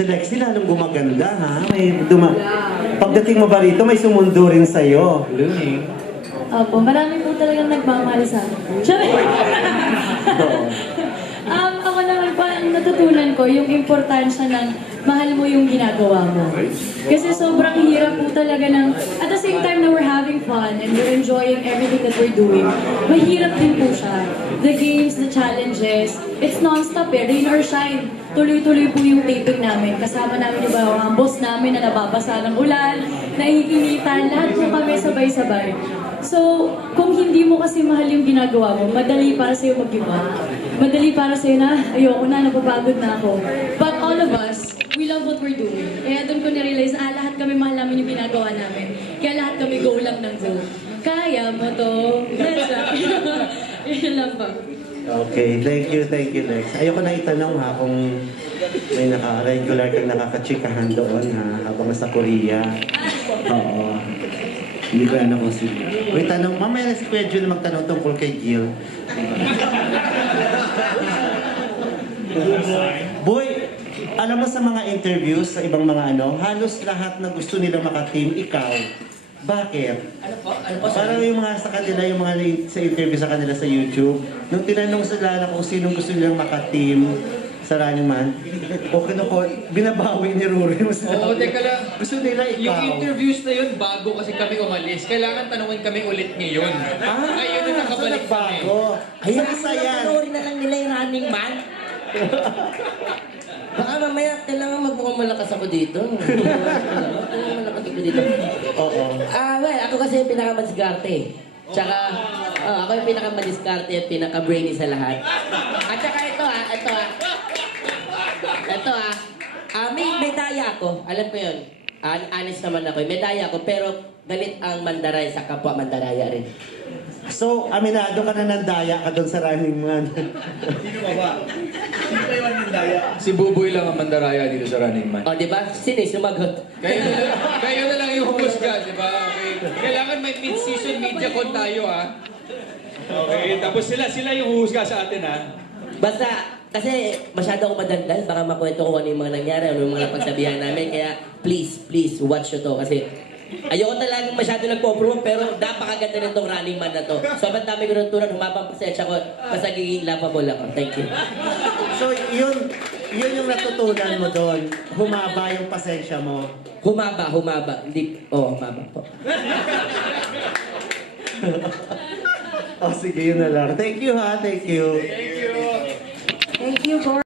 Si Lexie lalong gumaganda, ha? Pagdating mo ba rito, may sumundo rin sa'yo. Blooming. Opo, marami po talagang nagmamahal sa akin. Ako naman po, ang natutunan ko, yung importansya ng mahal mo yung ginagawa mo. Kasi sobrang hirap po talaga ng, at the same time na we're having fun and we're enjoying everything that we're doing, mahirap din po siya. The games, the challenges, it's non-stop eh, rain or shine. Tuloy-tuloy po yung taping namin. Kasama namin yung mga boss namin na nababasa ng ulan, naiinitan, lahat po kami sabay-sabay. So, kung hindi mo kasi mahal yung ginagawa mo, madali para sa'yo mag-give up. Madali para sa'yo na, ayoko na, napapagod na ako. But all of us, we love what we're doing. Kaya doon ko na-realize, lahat kami mahal namin yung ginagawa namin. Kaya lahat kami go lang ng go. Kaya mo to. Yun lang pa. Okay, thank you, Lex. Ayoko na itanong ha kung may regular kang nakakachikahan doon ha, habang sa Korea. Oo. Hindi ko yan ako sige. May tanong, mamaya na si Kuya Jun magtanong tungkol kay Jill. Boy, alam mo sa mga interviews, sa ibang mga halos lahat na gusto nila makateam, ikaw. Bakit? Ano po? Parang yung mga sa kanila, yung mga sa interview sa kanila sa YouTube, nung tinanong sila na kung sinong gusto nilang makateam sa Running Man, okay na ko, binabawi ni Rory. Oo, teka lang. Gusto nila ikaw. Yung interviews na yun, bago kasi kami umalis. Kailangan tanungin kami ulit ngayon. Ngayon na nakabalik kami. Ayun, isa yan. Panoorin na lang nila yung Running Man. Baka mamaya kailangan magmukhang malakas ako dito. Kailangan malakas ako dito. Oo. Well, ako kasi yung pinakamadiskarte. Tsaka, ako yung pinakamadiskarte at pinaka-brainy sa lahat. At tsaka ito may daya ako. Alam ko yun. Honest naman ako. May daya ako, pero galit ang mandaray sa kapwa mandaraya rin. So, aminado ka na ng daya ka doon sa Running Man. Sino ka ba? Sino kayo ang daya? Si Buboy lang ang mandaraya dito sa Running Man. O, diba? Sino yung sumagot? Kayo na lang yung humusga, di ba? Okay. Kailangan may mid-season media con tayo, ha? Okay, tapos sila yung huhusga sa atin, ha? Basta, kasi masyado akong madaldal. Baka makwento ko ano yung mga nangyari, ano yung mga napagsabihan namin. Kaya, please, watch nyo to. Kasi, ayoko talagang masyado nagpo-promote, pero napakaganda nitong Running Man na to. So, ba't dami ko ng tunan, humabang pasensya ko, basta giging lovable ako. Thank you. So, yun yung natutunan mo doon. Humaba yung pasensya mo. Humaba. Hindi, humaba po. Sige, yun na lang. Thank you ha, thank you. Thank you, Gordon.